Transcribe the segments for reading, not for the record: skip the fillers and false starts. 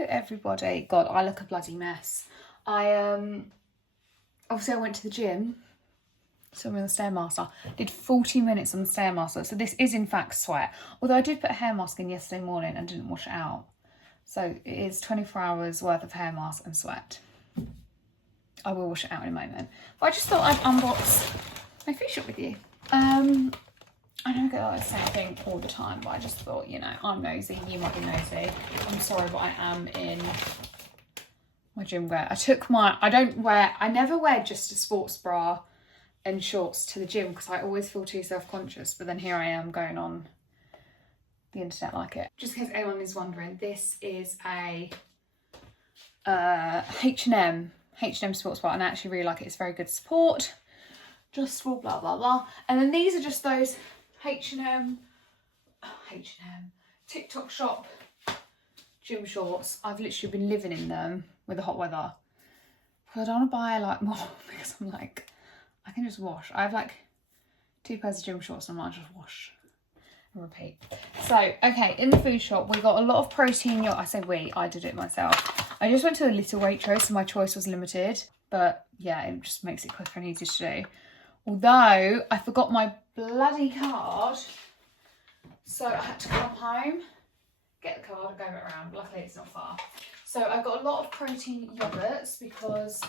Hello everybody. God, I look a bloody mess. Obviously I went to the gym, so I'm on the Stairmaster. Did 40 minutes on the Stairmaster, so this is in fact sweat. Although I did put a hair mask in yesterday morning and didn't wash it out. So it is 24 hours worth of hair mask and sweat. I will wash it out in a moment. But I just thought I'd unbox my food shop with you. I don't get the same thing all the time, but I just thought, you know, I'm nosy, you might be nosy. I'm sorry, but I am in my gym wear. I never wear just a sports bra and shorts to the gym because I always feel too self-conscious, but then here I am going on the internet like it. Just in case anyone is wondering, this is a H&M sports bra, and I actually really like it. It's very good support, just for blah, blah, blah. And then these are just those H&M TikTok shop gym shorts. I've literally been living in them with the hot weather. But I don't want to buy like more because I'm like, I can just wash. I have like 2 pairs of gym shorts and I might just wash and repeat. So, okay, in the food shop, we got a lot of protein yogurt. I say we, I did it myself. I just went to a little Waitrose, so my choice was limited. But yeah, it just makes it quicker and easier to do. Although I forgot my bloody card, so I had to come home, get the card and go around. Luckily it's not far. So I got a lot of protein yogurts because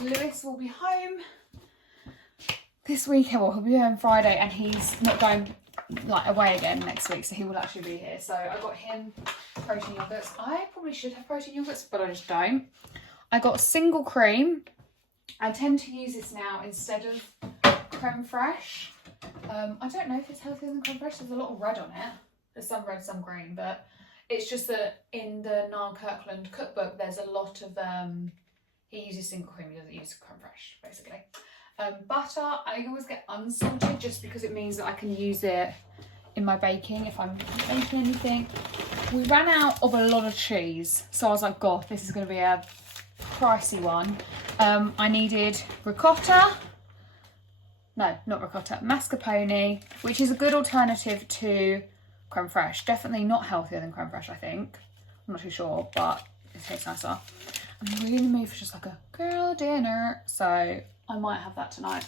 Lewis will be home this weekend. Well, he'll be home Friday and he's not going like away again next week, so he will actually be here. So I got him protein yogurts. I probably should have protein yogurts, but I just don't. I got single cream. I tend to use this now instead of creme fraiche. I don't know if it's healthier than creme fraiche. There's a lot of red on it. There's some red, some green, but it's just that in the Niall Kirkland cookbook, there's a lot of, he uses single cream, he doesn't use creme fraiche, basically. Butter, I always get unsalted just because it means that I can use it in my baking if I'm baking anything. We ran out of a lot of cheese, so I was like, God, this is going to be a pricey one. I needed ricotta. No, not ricotta, mascarpone, which is a good alternative to creme fraiche. Definitely not healthier than creme fraiche, I think. I'm not too sure, but it tastes nicer. I'm really in the mood for just like a girl dinner, so I might have that tonight.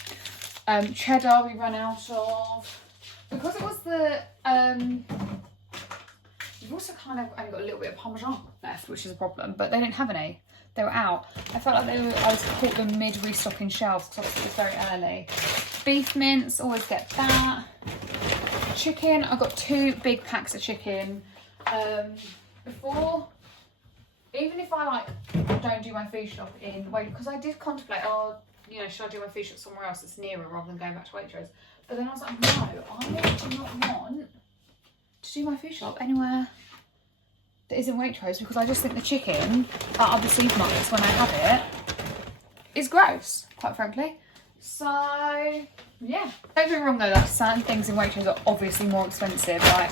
Cheddar we ran out of. Because it was the, you've also kind of only got a little bit of Parmesan left, which is a problem, but they didn't have any. They were out. I felt like I was caught them mid restocking shelves because obviously it's very early. Beef mince, always get that. Chicken, I got 2 big packs of chicken. Before, even if I like don't do my food shop in Waitrose, because I did contemplate, oh, you know, should I do my food shop somewhere else that's nearer rather than going back to Waitrose? But then I was like, no, I do not want to do my food shop anywhere that isn't Waitrose because I just think the chicken at other supermarkets when I have it is gross, quite frankly. So yeah, don't get me wrong though, like certain things in Waitrose are obviously more expensive, like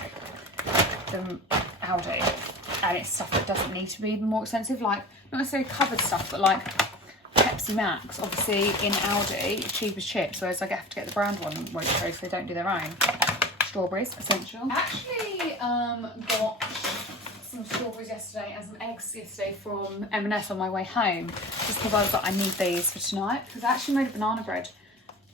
than Aldi, and it's stuff that doesn't need to be more expensive, like not necessarily covered stuff, but like Pepsi Max, obviously in Aldi, cheap as chips, whereas I have to get the brand one in Waitrose, they don't do their own. Strawberries, essential. I actually got some strawberries yesterday and some eggs yesterday from M&S on my way home, just because I was like, I need these for tonight, because I actually made banana bread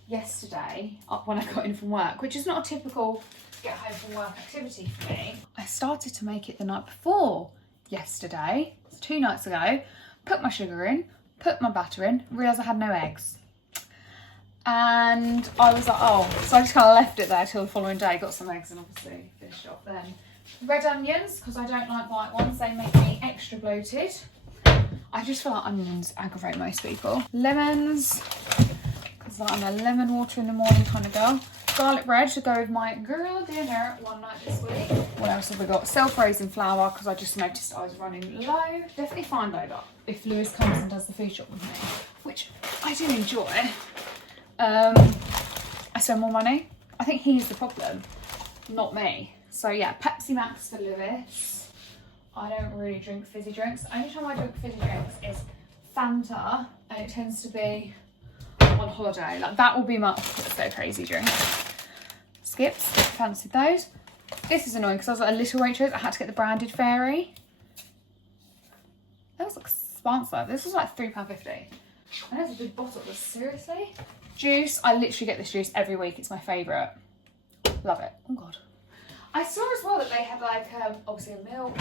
yesterday when I got in from work, which is not a typical get home from work activity for me. I started to make it the night before yesterday, it's 2 nights ago, put my sugar in, put my batter in, realised I had no eggs. And I was like, oh, so I just kind of left it there till the following day, got some eggs and obviously finished off then. Red onions, because I don't like white ones, they make me extra bloated. I just feel like onions aggravate most people. Lemons, because I'm a lemon water in the morning kind of girl. Garlic bread to go with my girl dinner one night this week. What else have we got? Self-raising flour, because I just noticed I was running low. Definitely find though that if Lewis comes and does the food shop with me, which I do enjoy, I spend more money. I think he's the problem, not me. So yeah, Pepsi Max for Lewis. I don't really drink fizzy drinks. Only time I drink fizzy drinks is Fanta, and it tends to be on holiday. Like that will be my so crazy drink. Skips, fancied those. This is annoying because I was at a little Waitrose. I had to get the branded fairy. sponsor. This was like £3.50. And there's a big bottle, but seriously? Juice, I literally get this juice every week. It's my favourite. Love it. Oh God. I saw as well that they had like, obviously a milk,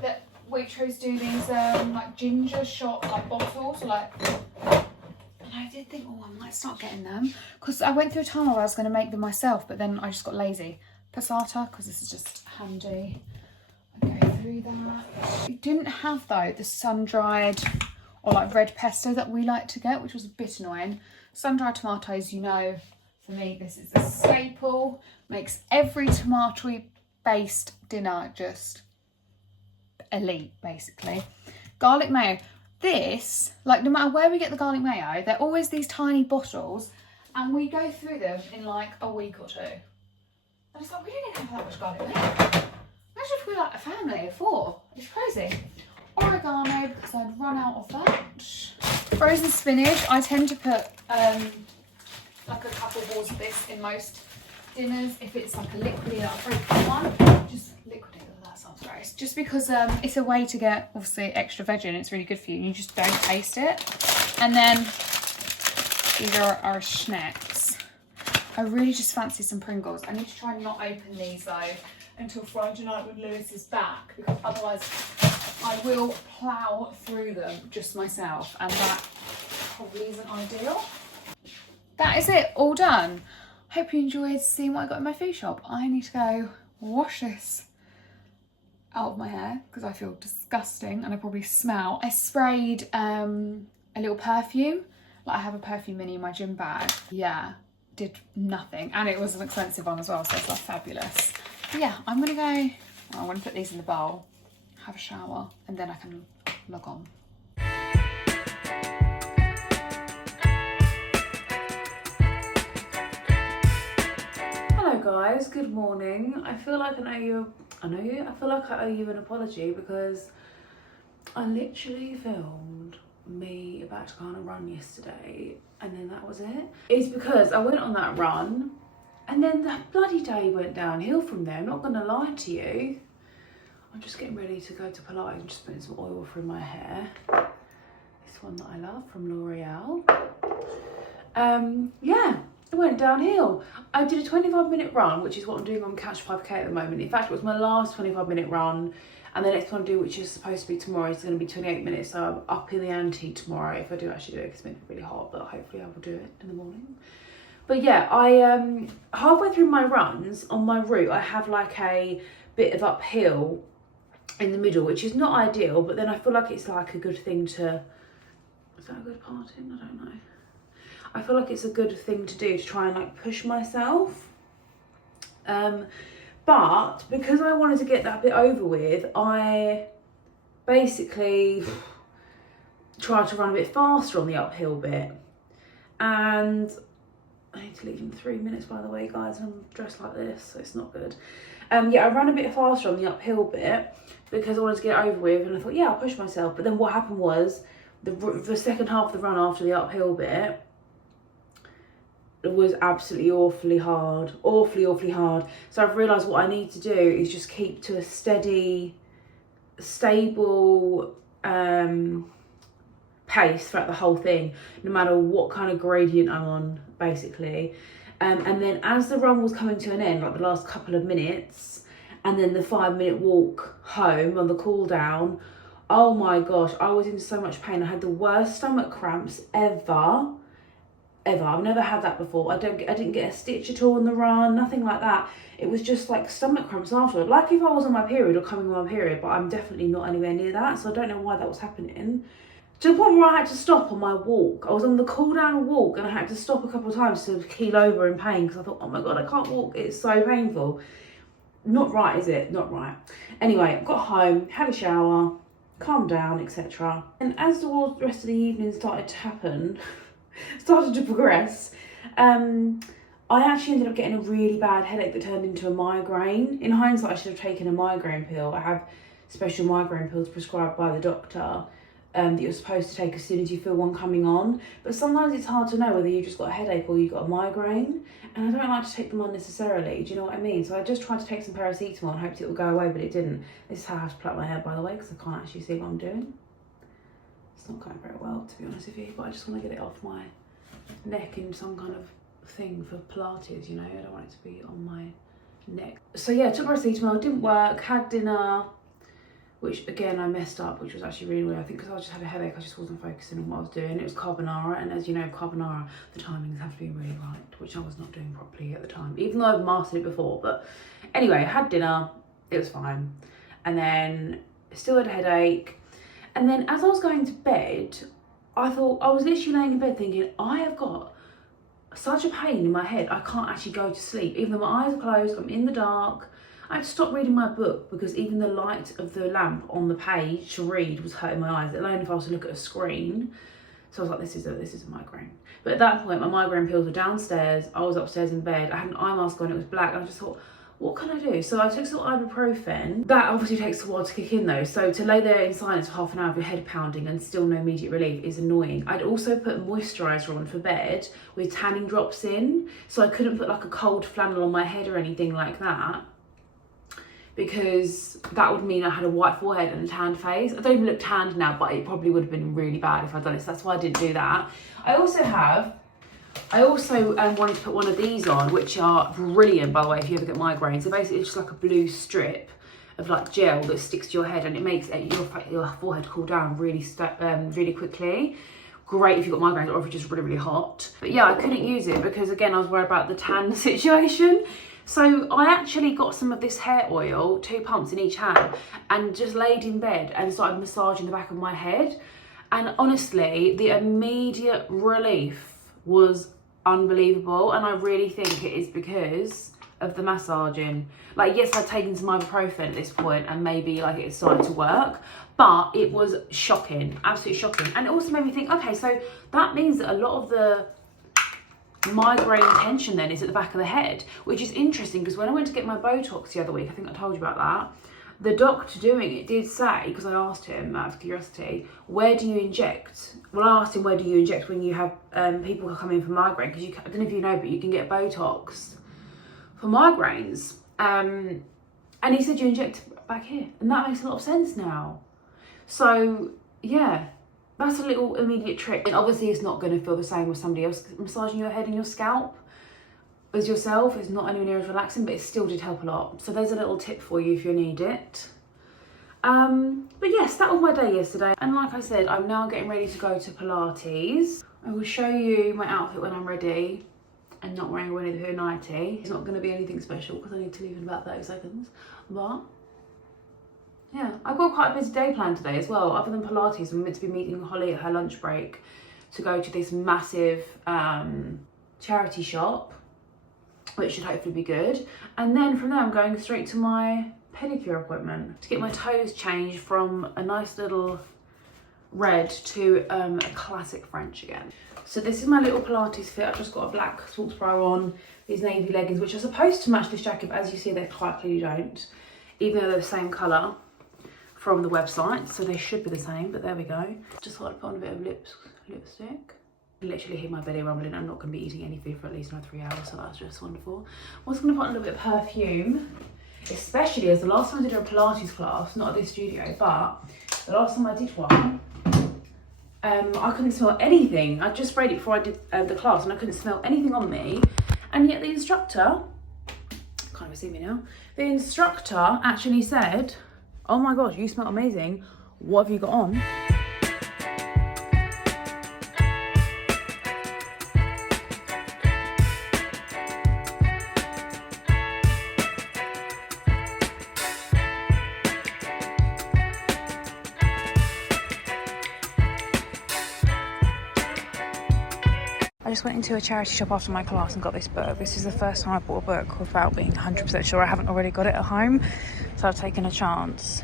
that Waitrose do these like ginger shot like bottles, like, and I did think, oh, I might start getting them. Because I went through a time where I was going to make them myself, but then I just got lazy. Passata, because this is just handy. I go through that. It didn't have though the sun-dried or like red pesto that we like to get, which was a bit annoying. Sun-dried tomatoes, you know, for me this is a staple. Makes every tomato-based dinner just elite, basically. Garlic mayo. This, like, no matter where we get the garlic mayo, they're always these tiny bottles, and we go through them in like a week or two. And it's like, we don't even have that much garlic mayo. Imagine if we're like a family of 4. It's crazy. Oregano, because I'd run out of that. Frozen spinach. I tend to put like a couple balls of this in most dinners. If it's like a liquidy, like a frozen one, just liquidate. That sounds gross. Just because it's a way to get obviously extra veg in. It's really good for you. You just don't taste it. And then these are our snacks. I really just fancy some Pringles. I need to try and not open these though until Friday night when Lewis is back, because otherwise I will plough through them just myself, and that probably isn't ideal. That is it, all done. Hope you enjoyed seeing what I got in my food shop. I need to go wash this out of my hair because I feel disgusting and I probably smell. I sprayed a little perfume. Like, I have a perfume mini in my gym bag. Yeah, did nothing. And it was an expensive one as well, so it's like fabulous. But yeah, I'm gonna go, well, I'm gonna put these in the bowl, have a shower, and then I can log on. Hello guys, good morning. I feel like I feel like I owe you an apology because I literally filmed me about to go on a run yesterday and then that was it. It's because I went on that run and then the bloody day went downhill from there. I'm not gonna lie to you. I'm just getting ready to go to Pilates and just putting some oil through my hair. This one that I love from L'Oreal. Yeah, it went downhill. I did a 25-minute run, which is what I'm doing on Catch 5K at the moment. In fact, it was my last 25-minute run, and the next one I do, which is supposed to be tomorrow, is going to be 28 minutes. So I'm up in the ante tomorrow if I do actually do it, because it's been really hot, but hopefully I will do it in the morning. But yeah, I halfway through my runs on my route, I have like a bit of uphill in the middle, which is not ideal, but then I feel like it's like a good thing to, is that a good parting? I don't know. I feel like it's a good thing to do to try and like push myself. But because I wanted to get that bit over with, I basically tried to run a bit faster on the uphill bit. And I need to leave in 3 minutes, by the way, guys. I'm dressed like this, so it's not good. Yeah, I ran a bit faster on the uphill bit because I wanted to get it over with, and I thought, yeah, I'll push myself. But then what happened was the second half of the run after the uphill bit, it was absolutely awfully hard. So I've realised what I need to do is just keep to a steady, stable pace throughout the whole thing, no matter what kind of gradient I'm on, basically. And then as the run was coming to an end, like the last couple of minutes, and then the 5-minute walk home on the cool down, oh my gosh, I was in so much pain. I had the worst stomach cramps ever. I've never had that before. I didn't get a stitch at all on the run, nothing like that. It was just like stomach cramps afterward, like if I was on my period or coming on my period, but I'm definitely not anywhere near that, so I don't know why that was happening. To the point where I had to stop on my walk. I was on the cool down walk and I had to stop a couple of times to keel over in pain because I thought, oh my God, I can't walk, it's so painful. Not right, is it? Not right. Anyway, I got home, had a shower, calmed down, etc. And as the rest of the evening started to happen, started to progress, I actually ended up getting a really bad headache that turned into a migraine. In hindsight, I should have taken a migraine pill. I have special migraine pills prescribed by the doctor that you're supposed to take as soon as you feel one coming on. But sometimes it's hard to know whether you've just got a headache or you've got a migraine. And I don't like to take them unnecessarily, do you know what I mean? So I just tried to take some paracetamol and hoped it would go away, but it didn't. This is how I have to plait my hair, by the way, because I can't actually see what I'm doing. It's not going very well, to be honest with you, but I just want to get it off my neck in some kind of thing for Pilates, you know. I don't want it to be on my neck. So yeah, took paracetamol, didn't work, had dinner, which again I messed up, which was actually really weird. I think because I just had a headache, I just wasn't focusing on what I was doing. It was carbonara, and as you know, carbonara, the timings have to be really right, which I was not doing properly at the time, even though I've mastered it before. But anyway, I had dinner, it was fine, and then still had a headache. And then as I was going to bed, I thought, I was literally laying in bed thinking, I have got such a pain in my head, I can't actually go to sleep. Even though my eyes are closed, I'm in the dark. I had to stop reading my book because even the light of the lamp on the page to read was hurting my eyes, let alone if I was to look at a screen. So I was like, this is a migraine. But at that point, my migraine pills were downstairs. I was upstairs in bed. I had an eye mask on, it was black. And I just thought, what can I do? So I took some ibuprofen. That obviously takes a while to kick in though. So to lay there in silence for half an hour with your head pounding and still no immediate relief is annoying. I'd also put moisturiser on for bed with tanning drops in. So I couldn't put like a cold flannel on my head or anything like that, because that would mean I had a white forehead and a tanned face. I don't even look tanned now, but it probably would have been really bad if I'd done it. So that's why I didn't do that. I also wanted to put one of these on, which are brilliant, by the way, if you ever get migraines. So basically it's just like a blue strip of like gel that sticks to your head, and it makes your forehead cool down really quickly. Great if you've got migraines or if it's just really, really hot. But yeah, I couldn't use it because again, I was worried about the tan situation. So I actually got some of this hair oil, 2 pumps in each hand, and just laid in bed and started massaging the back of my head. And honestly, the immediate relief was unbelievable, and I really think it is because of the massaging. Like, yes, I'd taken some ibuprofen at this point and maybe like it started to work, but it was shocking, absolutely shocking. And it also made me think, okay, so that means that a lot of the migraine tension then is at the back of the head, which is interesting because when I went to get my Botox the other week, I think I told you about that, the doctor doing it did say, because I asked him out of curiosity, where do you inject? Well, I asked him, where do you inject when you have people who come in for migraine? Because I don't know if you know, but you can get Botox for migraines. And he said you inject back here. And that makes a lot of sense now. So, yeah, that's a little immediate trick. And obviously it's not going to feel the same with somebody else massaging your head and your scalp as yourself. It's not anywhere near as relaxing, but it still did help a lot. So there's a little tip for you if you need it. But yes, that was my day yesterday. And like I said, I'm now getting ready to go to Pilates. I will show you my outfit when I'm ready and not wearing a Winnie the Pooh nightie. It's not going to be anything special because I need to leave in about 30 seconds. But yeah, I've got quite a busy day planned today as well. Other than Pilates, I'm meant to be meeting Holly at her lunch break to go to this massive charity shop, which should hopefully be good. And then from there, I'm going straight to my pedicure appointment to get my toes changed from a nice little red to a classic French again. So this is my little Pilates fit. I've just got a black sports bra on, these navy leggings, which are supposed to match this jacket, but as you see, they quite clearly don't, even though they're the same colour from the website, so they should be the same, but there we go. Just thought I'd put on a bit of lipstick. I literally hear my belly rumbling. I'm not going to be eating any food for at least another 3 hours, so that's just wonderful. I'm also going to put on a little bit of perfume, especially as the last time I did a Pilates class, not at this studio, but the last time I did one, I couldn't smell anything. I just sprayed it before I did the class and I couldn't smell anything on me. And yet the instructor, can't even see me now, the instructor actually said, oh my gosh, you smell amazing. What have you got on? I just went into a charity shop after my class and got this book. This is the first time I bought a book without being 100% sure I haven't already got it at home. So I've taken a chance.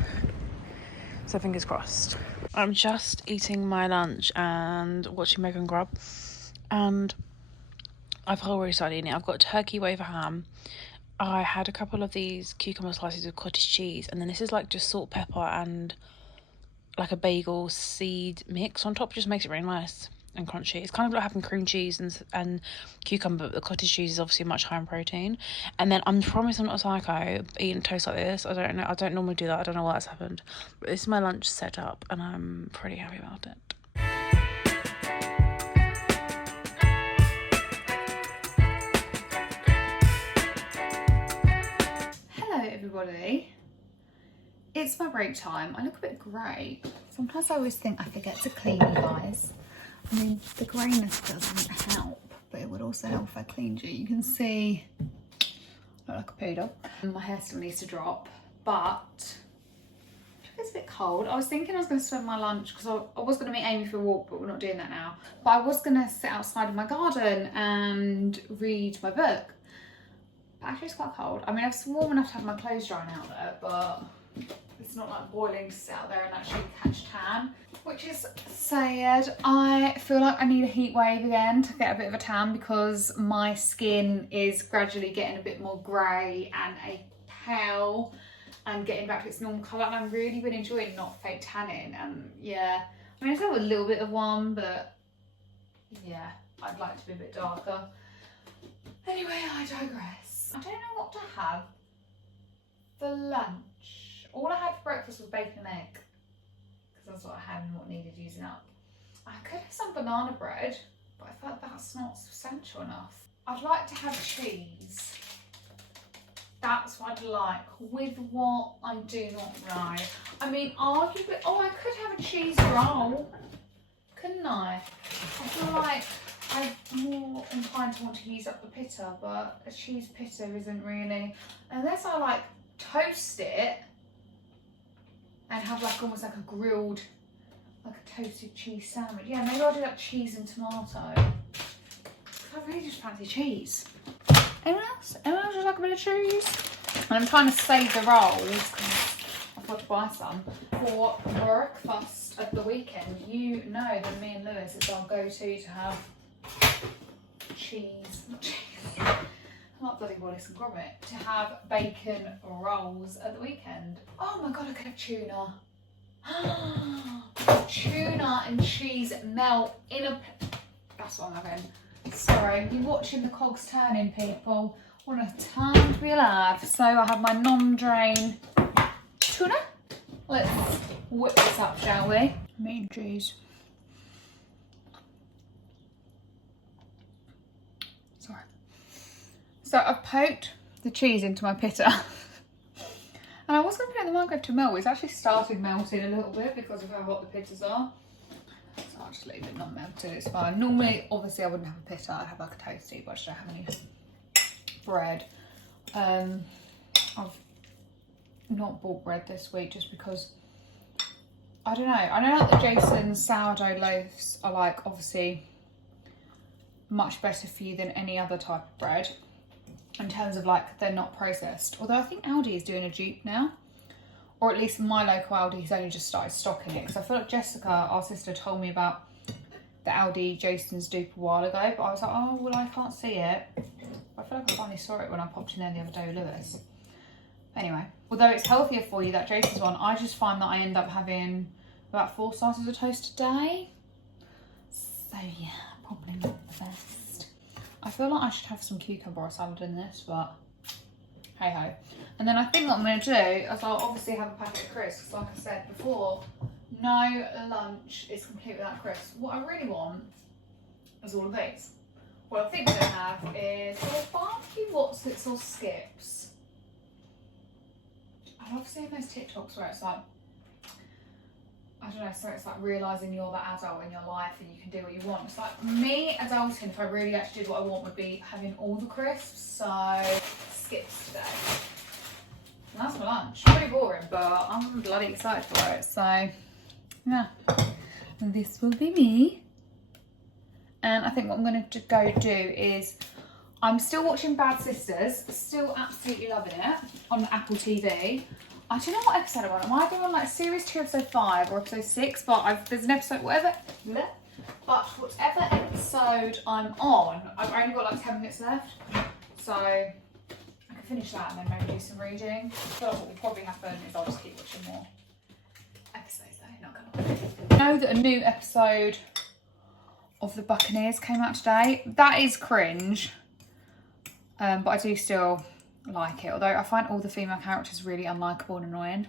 So fingers crossed. I'm just eating my lunch and watching Megan Grub. And I've already started eating it. I've got turkey wafer ham. I had a couple of these cucumber slices with cottage cheese. And then this is like just salt, pepper and like a bagel seed mix on top. Just makes it really nice and crunchy. It's kind of like having cream cheese and cucumber, but the cottage cheese is obviously much higher in protein. And then I'm promise I'm not a psycho eating toast like this. I don't know, I don't normally do that. I don't know why that's happened, but this is my lunch setup and I'm pretty happy about it. everybody. It's my break time. I look a bit grey. Sometimes I always think I forget to clean, you guys. I mean, the greyness doesn't help, but it would also help if I cleaned you. You can see I look like a poodle. My hair still needs to drop, but it's a bit cold. I was thinking I was going to spend my lunch, because I was going to meet Amy for a walk, but we're not doing that now. But I was going to sit outside in my garden and read my book. But actually it's quite cold. I mean, it's warm enough to have my clothes drying out there, but it's not like boiling to sit out there and actually catch tan, which is sad. I feel like I need a heat wave again to get a bit of a tan, because my skin is gradually getting a bit more grey and a pale and getting back to its normal colour, and I'm really enjoying not fake tanning. And yeah, I mean, I still have a little bit of one, but yeah, I'd like to be a bit darker. Anyway, I digress. I don't know what to have for lunch. All I had for breakfast was bacon and egg, because that's what I had and what needed using up. I could have some banana bread, but I thought that's not substantial enough. I'd like to have cheese. That's what I'd like, with what I do not like. I mean, arguably, oh, I could have a cheese roll, couldn't I? I feel like I'm more inclined to want to use up the pitta, but a cheese pitta isn't really, unless I like toast it and have like almost like a grilled, like a toasted cheese sandwich. Yeah, maybe I'll do like cheese and tomato. I really just fancy cheese. Anyone else? Anyone else just like a bit of cheese? And I'm trying to save the rolls, because I've got to buy some for breakfast at the weekend. You know that me and Lewis, it's our go-to to have cheese, not cheese, I like bloody Wallace and Gromit, to have bacon rolls at the weekend. Oh my god, I could have tuna. Tuna and cheese melt in a... That's what I'm having. Sorry, you're watching the cogs turning, people. What a time to be alive. So I have my non-drain tuna. Let's whip this up, shall we? Meat and cheese. Sorry. So I've poked the cheese into my pitta. And I was going to put it in the microwave to melt. It's actually started melting a little bit because of how hot the pittas are. So I'll just leave it not melted, it's fine. Normally, obviously I wouldn't have a pitta, I'd have like a toasty, but I just don't have any bread. I've not bought bread this week just because, I don't know. I know that the Jason's sourdough loaves are like obviously much better for you than any other type of bread in terms of like they're not processed. Although I think Aldi is doing a dupe now. Or at least my local Aldi has only just started stocking it. Because I feel like Jessica, our sister, told me about the Aldi Jason's dupe a while ago. But I was like, oh, well, I can't see it. I feel like I finally saw it when I popped in there the other day with Lewis. Anyway, although it's healthier for you, that Jason's one, I just find that I end up having about 4 slices of toast a day. So yeah, probably not the best. I feel like I should have some cucumber or salad in this, but hey ho. And then I think what I'm going to do is I'll obviously have a packet of crisps, like I said before. No lunch is complete without crisps. What I really want is all of these. What I think we're going to have is little barbecue Wotsits or Skips. I love seeing those TikToks where it's like, I don't know, so it's like realising you're the adult in your life and you can do what you want. It's like me adulting, if I really actually did what I want, would be having all the crisps. So Skips today. And that's my lunch. Pretty boring, but I'm bloody excited for it. So yeah, this will be me. And I think what I'm going to go do is, I'm still watching Bad Sisters, still absolutely loving it on Apple TV. I don't know what episode I'm on. Am I either on like series 2, episode 5 or episode 6? But there's an episode, whatever episode I'm on, I've only got like 10 minutes left. So I can finish that and then maybe do some reading. So what will probably happen is I'll just keep watching more episodes though, not gonna lie. I know that a new episode of The Buccaneers came out today. That is cringe. But I do still like it, although I find all the female characters really unlikable and annoying.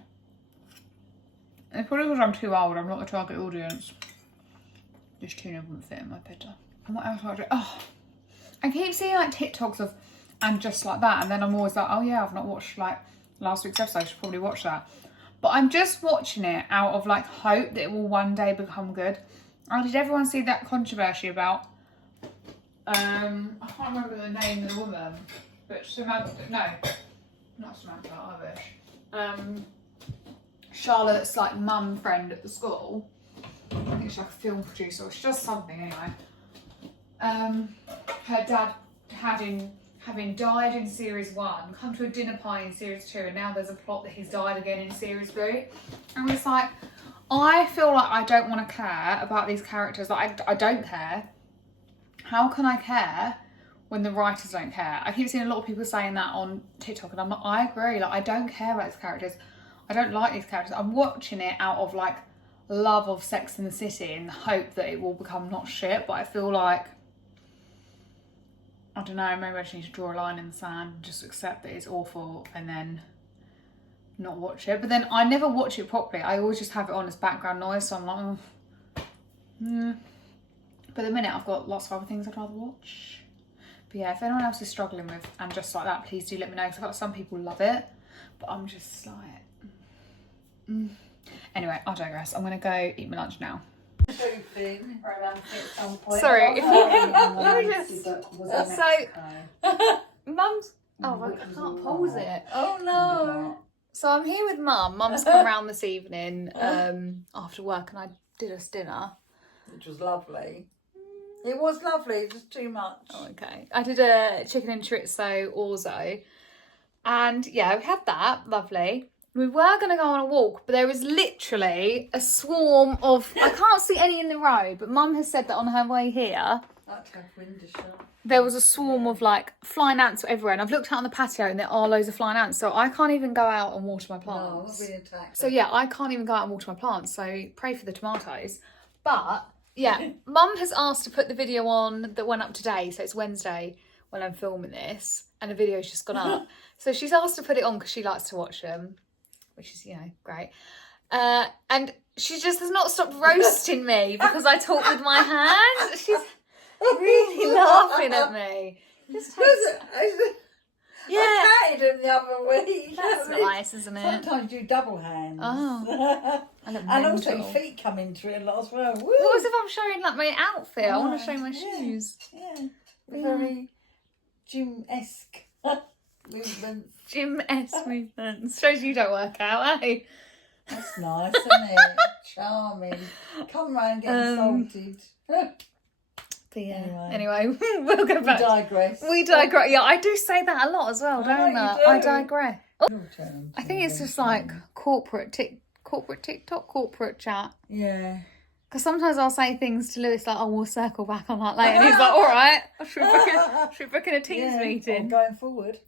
It's probably because I'm too old, I'm not the target audience. This tuna wouldn't fit in my pitta. And what else do I do? Oh, I keep seeing like TikToks of and just like that, and then I'm always like, oh yeah, I've not watched like last week's episode. I should probably watch that. But I'm just watching it out of like hope that it will one day become good. Oh, did everyone see that controversy about, I can't remember the name of the woman, but Samantha, no, not Samantha, I wish. Charlotte's like mum friend at the school. I think she's like a film producer, or she does something anyway. Her dad having died in series 1, come to a dinner party in series 2, and now there's a plot that he's died again in series 3. And it's like, I feel like I don't want to care about these characters. Like, I don't care. How can I care when the writers don't care? I keep seeing a lot of people saying that on TikTok, and I'm like, I agree. Like, I don't care about these characters. I don't like these characters. I'm watching it out of like love of Sex and the City and the hope that it will become not shit. But I feel like, I don't know, maybe I just need to draw a line in the sand and just accept that it's awful and then not watch it. But then I never watch it properly. I always just have it on as background noise, so I'm like, But at the minute I've got lots of other things I'd rather watch. But yeah, if anyone else is struggling with and just like that, please do let me know, because I feel like some people love it, but I'm just like, Anyway, I digress. I'm gonna go eat my lunch now. Sorry, if Mum's. Oh, I can't pause it. Oh no. So I'm here with Mum. Mum's come round this evening after work, and I did us dinner, which was lovely. It was lovely, just too much. Oh, okay. I did a chicken and chorizo orzo, and yeah, we had that. Lovely. We were going to go on a walk, but there was literally a swarm of... I can't see any in the road, but Mum has said that on her way here, there was a swarm of like flying ants everywhere. And I've looked out on the patio and there are loads of flying ants. So I can't even go out and water my plants. No, I'll be attacked. So yeah, I can't even go out and water my plants. So pray for the tomatoes. But yeah, Mum has asked to put the video on that went up today. So it's Wednesday when I'm filming this. And the video's just gone up. So she's asked to put it on because she likes to watch them, which is, you know, great. And she just has not stopped roasting me because I talk with my hands. She's really laughing at me. Just yeah. I patted him the other week. That's nice, isn't it? Sometimes you do double hands. Oh. And also your feet come into it a lot as well. Woo. What if I'm showing like my outfit? I want to show my shoes. Yeah. Very gym-esque movements. Gym-esque movements. Shows you don't work out, eh? That's nice, isn't it? Charming. Come round getting salted. But yeah. Anyway, we'll go back. We digress. Yeah, I do say that a lot as well, don't I? I digress. Oh, I think it's just like corporate TikTok, corporate chat. Yeah. Because sometimes I'll say things to Lewis like, "Oh, we'll circle back on that later," and he's like, "All right, should we book in a Teams meeting?" Going forward.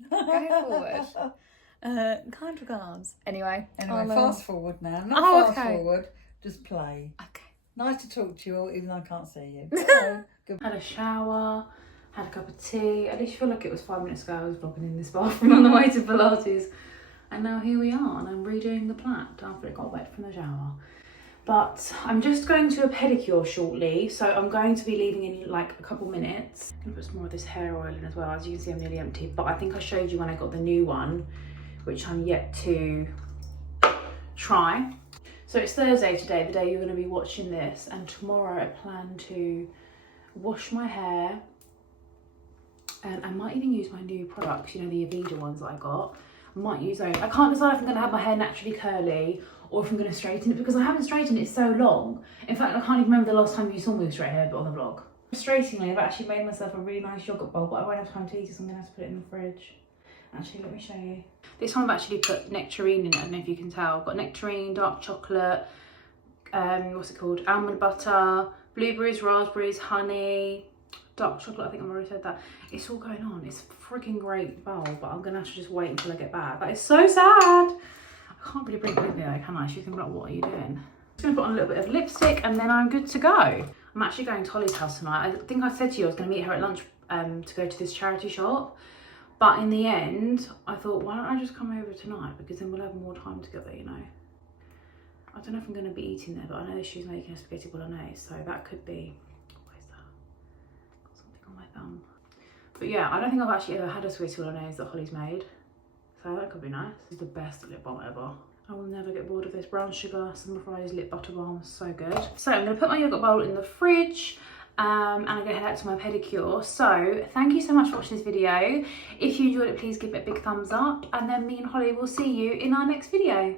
Kind regards. Anyway, fast forward now. Not fast forward. Just play. Okay. Nice to talk to you all, even though I can't see you. Had a shower, had a cup of tea. At least I feel like it was 5 minutes ago I was vlogging in this bathroom on the way to Pilates. And now here we are, and I'm redoing the plait after it got wet from the shower. But I'm just going to a pedicure shortly, so I'm going to be leaving in like a couple minutes. I'm gonna put some more of this hair oil in as well. As you can see, I'm nearly empty, but I think I showed you when I got the new one, which I'm yet to try. So it's Thursday today, the day you're going to be watching this, and tomorrow I plan to wash my hair, and I might even use my new products, you know, the Aveda ones that I got. I might use those. I can't decide if I'm going to have my hair naturally curly or if I'm going to straighten it, because I haven't straightened it so long. In fact, I can't even remember the last time you saw me with straight hair, but on the vlog. Frustratingly, I've actually made myself a really nice yogurt bowl, but I won't have time to eat it, so I'm going to have to put it in the fridge. Actually, let me show you. This one I've actually put nectarine in it. I don't know if you can tell. I've got nectarine, dark chocolate, what's it called? Almond butter, blueberries, raspberries, honey, dark chocolate. I think I've already said that. It's all going on. It's a freaking great bowl, but I'm going to have to just wait until I get back. That is so sad. I can't really bring it with me though, can I? She's going to be like, what are you doing? I'm just going to put on a little bit of lipstick and then I'm good to go. I'm actually going to Holly's house tonight. I think I said to you I was going to meet her at lunch to go to this charity shop. But in the end, I thought, why don't I just come over tonight? Because then we'll have more time together, you know. I don't know if I'm going to be eating there, but I know that she's making a spaghetti bolognese, so that could be... What is that? Got something on my thumb. But yeah, I don't think I've actually ever had a spaghetti bolognese that Holly's made. So that could be nice. This is the best lip balm ever. I will never get bored of this. Brown Sugar Summer Fries Lip Butter Balm, so good. So I'm going to put my yogurt bowl in the fridge and I'm going to head out to my pedicure. So thank you so much for watching this video. If you enjoyed it, please give it a big thumbs up, and then me and Holly will see you in our next video.